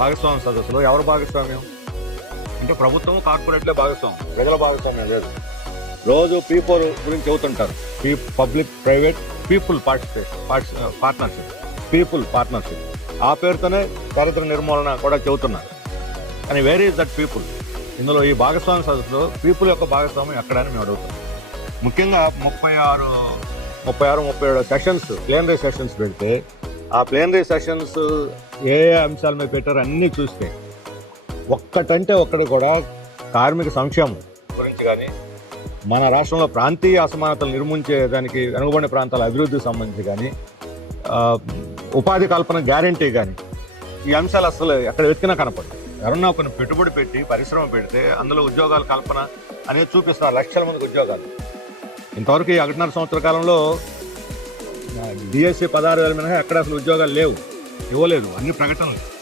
భాగస్వామ్య సదస్సులో ఎవరు భాగస్వామ్యం? అంటే ప్రభుత్వం కార్పొరేట్లే భాగస్వామ్యం. ప్రజల భాగస్వామ్యం లేదు. రోజు పీపుల్ గురించి చెబుతుంటారు. P public private people participation partnership. People partnership. ఆ పేరుతోనే దరిద్ర నిర్మూలన కూడా చెబుతున్నారు. కానీ వేర్ ఈజ్ దట్ పీపుల్? ఇందులో ఈ భాగస్వామ్య సదస్సులో పీపుల్ యొక్క భాగస్వామ్యం ఎక్కడని మేము అడుగుతున్నాం ముఖ్యంగా ముప్పై ఆరు ముప్పై ఆరు ముప్పై ఏడు సెషన్స్ ప్లేనరీ సెషన్స్ పెడితే ఆ ప్లేనరీ సెషన్స్ ఏ ఏ అంశాల మీద పెట్టారో అన్నీ చూస్తే ఒక్కటంటే ఒక్కటి కూడా కార్మిక సంక్షేమం గురించి కానీ మన రాష్ట్రంలో ప్రాంతీయ అసమానతలు నిర్మించే దానికి వెనుకబడిన ప్రాంతాల అభివృద్ధికి సంబంధించి కానీ ఉపాధి కల్పన గ్యారంటీ కానీ ఈ అంశాలు అసలు ఎక్కడ వెతికినా కనపడదు ఎవరన్నా కొన్ని పెట్టుబడి పెట్టి పరిశ్రమ పెడితే అందులో ఉద్యోగాల కల్పన అనేది చూపిస్తున్నారు లక్షల మందికి ఉద్యోగాలు. ఇంతవరకు ఈ ఒకటిన్నర సంవత్సర కాలంలో డిఎస్సి పదహారు వేల మినహా ఎక్కడ అసలు ఉద్యోగాలు లేవు. ఇవ్వలేదు అన్ని ప్రకటనలు.